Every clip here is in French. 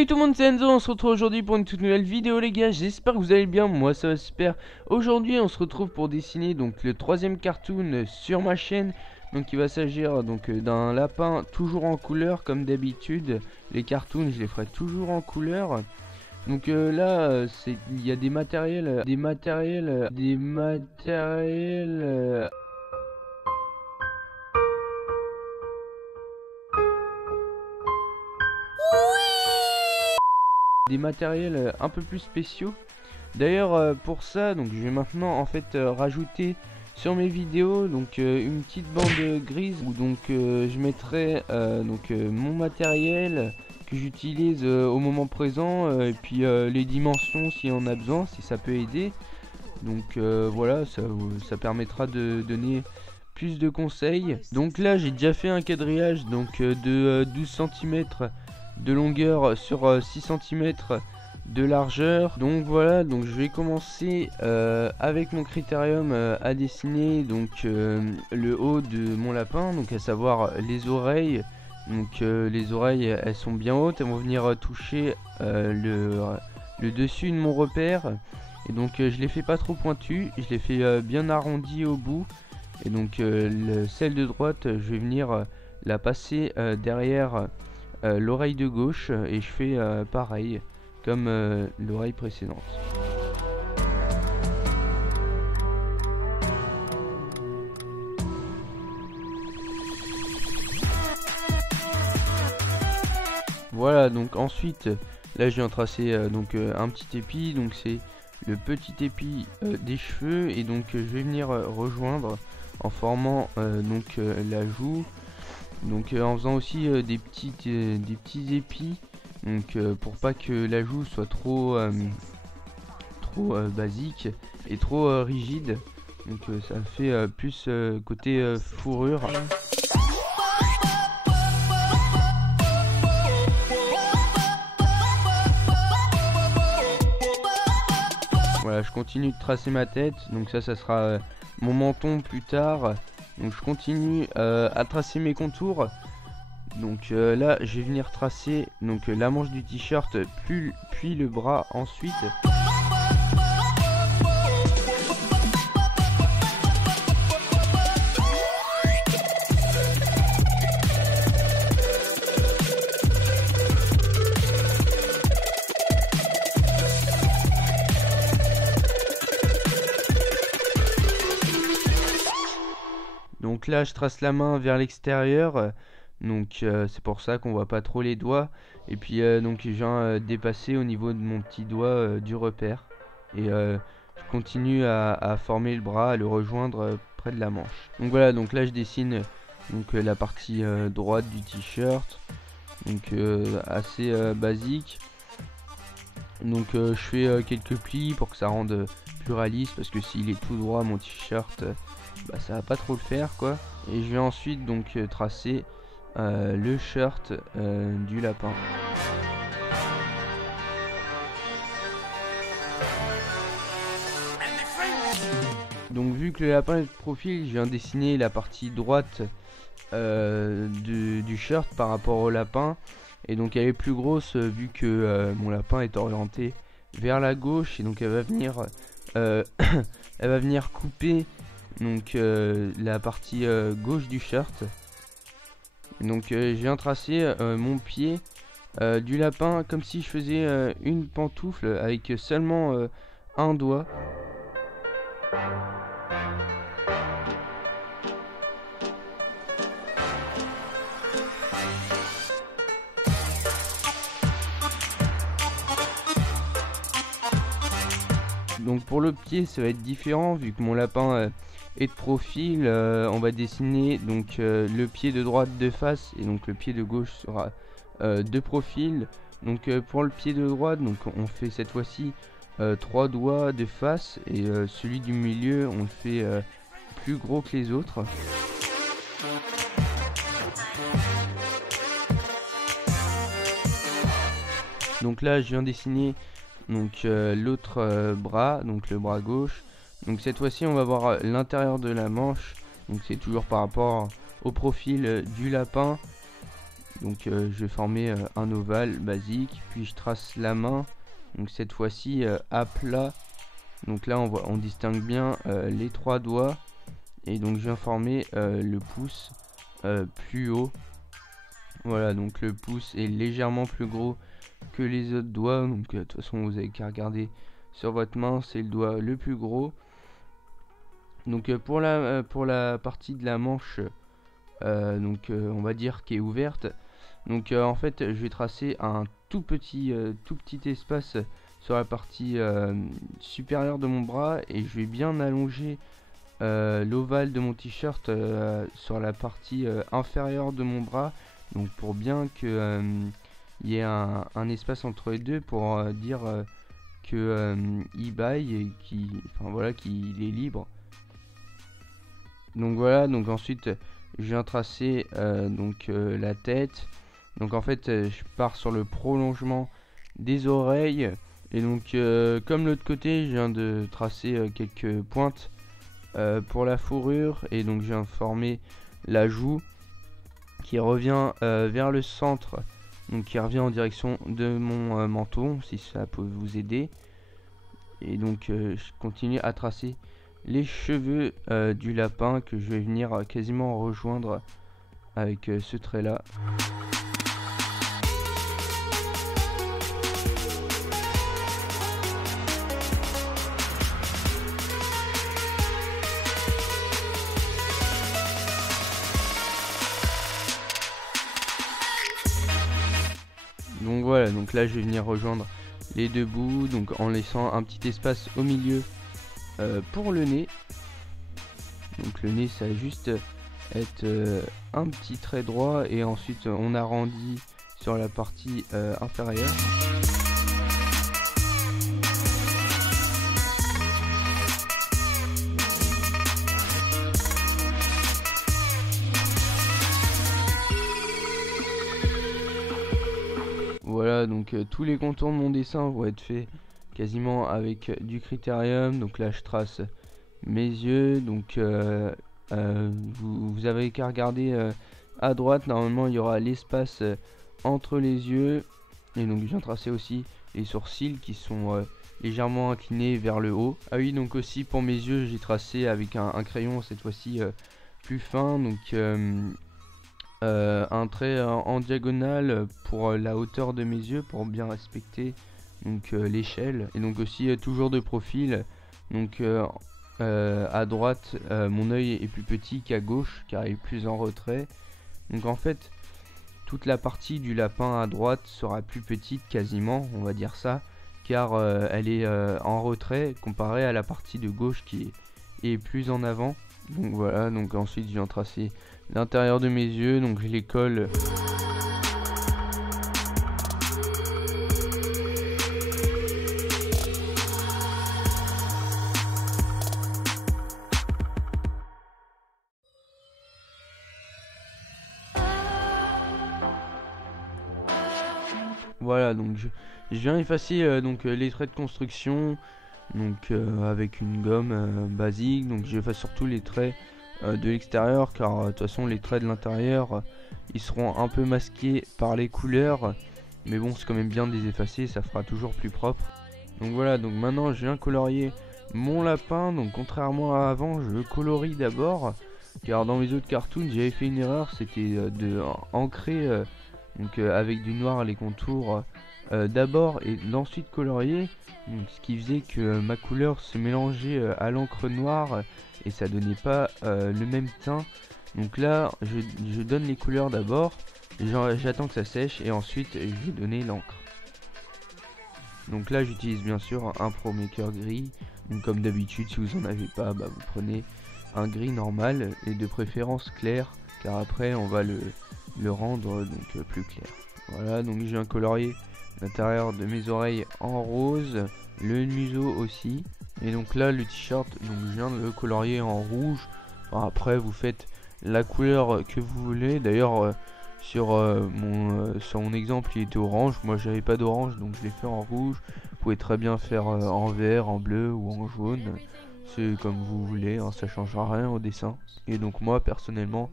Salut tout le monde, c'est Enzo, on se retrouve aujourd'hui pour une toute nouvelle vidéo les gars, j'espère que vous allez bien, moi ça va super. Aujourd'hui on se retrouve pour dessiner donc le troisième cartoon sur ma chaîne. Donc il va s'agir donc d'un lapin toujours en couleur comme d'habitude. Les cartoons je les ferai toujours en couleur. Donc là il y a des matériels, un peu plus spéciaux. D'ailleurs pour ça donc je vais maintenant en fait rajouter sur mes vidéos donc une petite bande grise où donc je mettrai mon matériel que j'utilise au moment présent et puis les dimensions si on a besoin, si ça peut aider. Donc voilà, ça permettra de donner plus de conseils. Donc là j'ai déjà fait un quadrillage donc de 12 cm de longueur sur 6 cm de largeur. Donc voilà, donc je vais commencer avec mon critérium à dessiner donc le haut de mon lapin, donc à savoir les oreilles. Donc les oreilles elles sont bien hautes, elles vont venir toucher le dessus de mon repère. Et donc je les fais pas trop pointues, je les fais bien arrondies au bout. Et donc celle de droite je vais venir la passer derrière l'oreille de gauche et je fais pareil comme l'oreille précédente. Voilà, donc ensuite là je viens tracer un petit épi, donc c'est le petit épi des cheveux, et donc je vais venir rejoindre en formant la joue. Donc en faisant aussi des petits épis, donc pour pas que la joue soit trop basique et trop rigide. Donc ça fait plus côté fourrure. Voilà, je continue de tracer ma tête, donc ça sera mon menton plus tard. Donc je continue à tracer mes contours. Donc là je vais venir tracer donc la manche du t-shirt puis le bras ensuite. Donc là je trace la main vers l'extérieur, donc c'est pour ça qu'on voit pas trop les doigts. Et puis donc je viens dépasser au niveau de mon petit doigt du repère. Et je continue à former le bras, à le rejoindre près de la manche. Donc voilà, donc là je dessine donc la partie droite du t-shirt, donc assez basique. Donc je fais quelques plis pour que ça rende plus réaliste, parce que s'il est tout droit mon t-shirt ça va pas trop le faire quoi. Et je vais ensuite donc tracer le shirt du lapin. Donc vu que le lapin est de profil, je viens dessiner la partie droite du shirt par rapport au lapin. Et donc elle est plus grosse vu que mon lapin est orienté vers la gauche, et donc elle va venir elle va venir couper donc la partie gauche du shirt. Donc je viens tracer mon pied du lapin comme si je faisais une pantoufle avec seulement un doigt. Donc pour le pied ça va être différent vu que mon lapin est de profil. On va dessiner donc le pied de droite de face, et donc le pied de gauche sera de profil. Donc pour le pied de droite, donc on fait cette fois-ci 3 doigts de face, et celui du milieu on le fait plus gros que les autres. Donc là je viens dessiner donc l'autre bras, donc le bras gauche. Donc cette fois-ci on va voir l'intérieur de la manche, donc c'est toujours par rapport au profil du lapin. Donc je vais former un ovale basique, puis je trace la main, donc cette fois-ci à plat. Donc là on distingue bien les 3 doigts, et donc je viens former le pouce plus haut. Voilà, donc le pouce est légèrement plus gros que les autres doigts, donc de toute façon vous avez qu'à regarder sur votre main, c'est le doigt le plus gros. Donc pour la partie de la manche, on va dire qui est ouverte, donc en fait je vais tracer un tout petit espace sur la partie supérieure de mon bras, et je vais bien allonger l'ovale de mon t-shirt sur la partie inférieure de mon bras, donc pour bien que il y ait un espace entre les deux, pour dire que il baille et qu'il est libre. Donc voilà, donc ensuite je viens tracer la tête. Donc en fait je pars sur le prolongement des oreilles, et donc comme l'autre côté je viens de tracer quelques pointes pour la fourrure, et donc je viens former la joue qui revient vers le centre, donc qui revient en direction de mon menton, si ça peut vous aider. Et donc je continue à tracer les cheveux du lapin, que je vais venir quasiment rejoindre avec ce trait là. Donc voilà, donc là je vais venir rejoindre les deux bouts, donc en laissant un petit espace au milieu pour le nez. Donc le nez, ça va juste être un petit trait droit, et ensuite on arrondit sur la partie inférieure. Voilà, donc tous les contours de mon dessin vont être faits quasiment avec du critérium. Donc là je trace mes yeux, donc vous avez qu'à regarder à droite, normalement il y aura l'espace entre les yeux, et donc je viens tracer aussi les sourcils qui sont légèrement inclinés vers le haut. Ah oui, donc aussi pour mes yeux j'ai tracé avec un crayon cette fois-ci plus fin, donc un trait en diagonale pour la hauteur de mes yeux, pour bien respecter donc l'échelle, et donc aussi toujours de profil. Donc à droite mon œil est plus petit qu'à gauche, car il est plus en retrait. Donc en fait toute la partie du lapin à droite sera plus petite quasiment, on va dire ça, car elle est en retrait comparée à la partie de gauche qui est plus en avant. Donc voilà, donc ensuite je viens tracer l'intérieur de mes yeux, donc je les colle. Voilà, donc je viens effacer les traits de construction, donc avec une gomme basique. Donc j'efface surtout les traits de l'extérieur, car de toute façon les traits de l'intérieur ils seront un peu masqués par les couleurs, mais bon c'est quand même bien de les effacer, ça fera toujours plus propre. Donc voilà, donc maintenant je viens colorier mon lapin. Donc contrairement à avant, je le colorie d'abord, car dans mes autres cartoons j'avais fait une erreur, c'était de ancrer avec du noir les contours d'abord et d'ensuite colorier, donc, ce qui faisait que ma couleur se mélangeait à l'encre noire et ça donnait pas le même teint. Donc là je donne les couleurs d'abord, j'attends que ça sèche, et ensuite je vais donner l'encre. Donc là j'utilise bien sûr un Pro Maker gris, donc comme d'habitude si vous en avez pas, vous prenez un gris normal, et de préférence clair, car après on va le rendre donc plus clair. Voilà, donc je viens colorier l'intérieur de mes oreilles en rose, le museau aussi, et donc là le t-shirt, donc je viens de le colorier en rouge. Enfin, après vous faites la couleur que vous voulez. D'ailleurs sur mon exemple il était orange, moi j'avais pas d'orange donc je l'ai fait en rouge. Vous pouvez très bien faire en vert, en bleu ou en jaune, c'est comme vous voulez, hein, ça changera rien au dessin. Et donc moi personnellement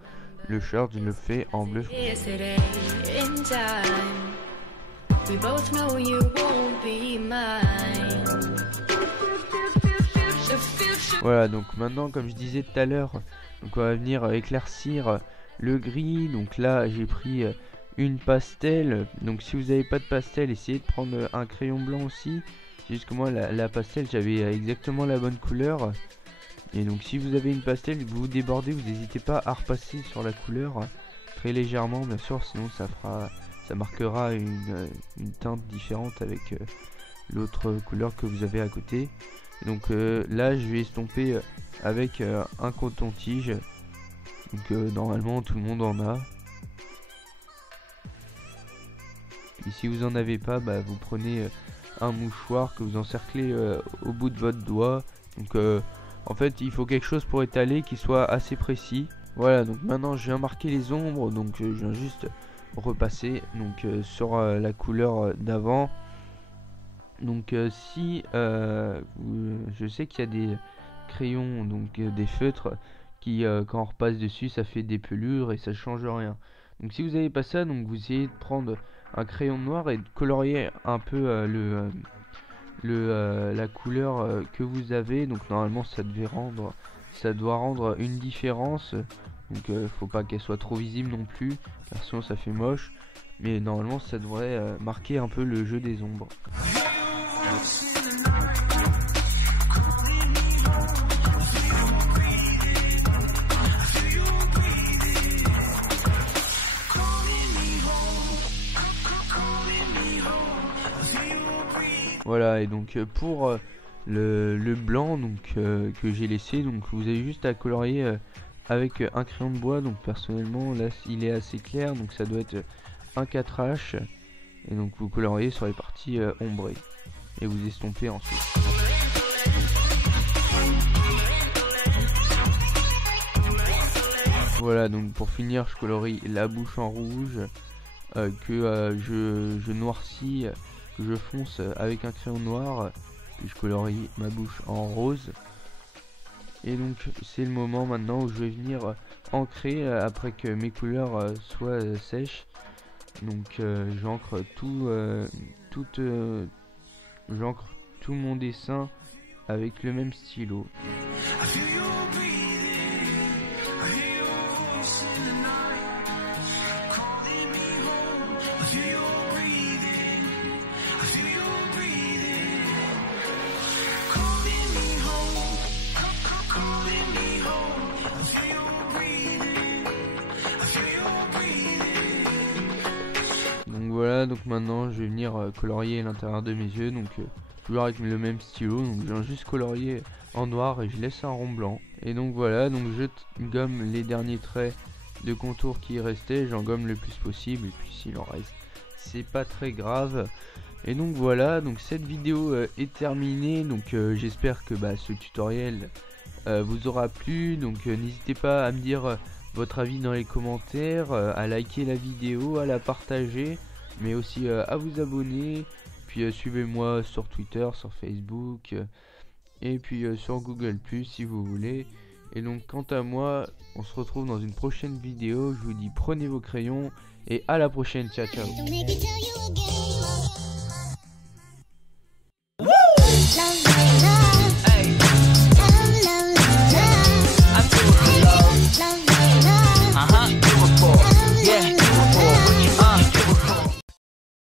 le shirt je le fais en bleu. Voilà, donc maintenant comme je disais tout à l'heure, donc on va venir éclaircir le gris. Donc là j'ai pris une pastel. Donc si vous n'avez pas de pastel, essayez de prendre un crayon blanc aussi. C'est juste que moi la pastel j'avais exactement la bonne couleur. Et donc si vous avez une pastel, vous débordez, vous n'hésitez pas à repasser sur la couleur très légèrement bien sûr, sinon ça marquera une teinte différente avec l'autre couleur que vous avez à côté. Et donc là je vais estomper avec un coton-tige. Donc normalement tout le monde en a. Et si vous en avez pas, bah, vous prenez un mouchoir que vous encerclez au bout de votre doigt. Donc en fait il faut quelque chose pour étaler qui soit assez précis. Voilà, donc maintenant je viens marquer les ombres. Donc je viens juste repasser donc sur la couleur d'avant. Donc si je sais qu'il y a des crayons, donc des feutres qui quand on repasse dessus ça fait des pelures et ça change rien. Donc si vous n'avez pas ça, donc vous essayez de prendre un crayon noir et de colorier un peu la couleur que vous avez. Donc normalement ça doit rendre une différence. Donc faut pas qu'elle soit trop visible non plus, car sinon ça fait moche. Mais normalement ça devrait marquer un peu le jeu des ombres. Voilà, et donc pour le blanc donc que j'ai laissé, donc vous avez juste à colorier avec un crayon de bois. Donc personnellement là il est assez clair, donc ça doit être un 4H. Et donc vous coloriez sur les parties ombrées et vous estompez ensuite. Voilà, donc pour finir je colorie la bouche en rouge que je noircis, que je fonce avec un crayon noir, et je colorie ma bouche en rose. Et donc c'est le moment maintenant où je vais venir ancrer après que mes couleurs soient sèches. Donc j'encre tout mon dessin avec le même stylo. Voilà, donc maintenant je vais venir colorier l'intérieur de mes yeux, donc toujours avec le même stylo. Donc je viens juste colorier en noir et je laisse un rond blanc. Et donc voilà, donc je gomme les derniers traits de contour qui restaient, j'en gomme le plus possible, et puis s'il en reste c'est pas très grave. Et donc voilà, donc cette vidéo est terminée. Donc j'espère que ce tutoriel vous aura plu. Donc n'hésitez pas à me dire votre avis dans les commentaires, à liker la vidéo, à la partager, mais aussi à vous abonner. Puis suivez-moi sur Twitter, sur Facebook, et puis sur Google+ si vous voulez. Et donc quant à moi, on se retrouve dans une prochaine vidéo. Je vous dis prenez vos crayons et à la prochaine. Ciao ciao.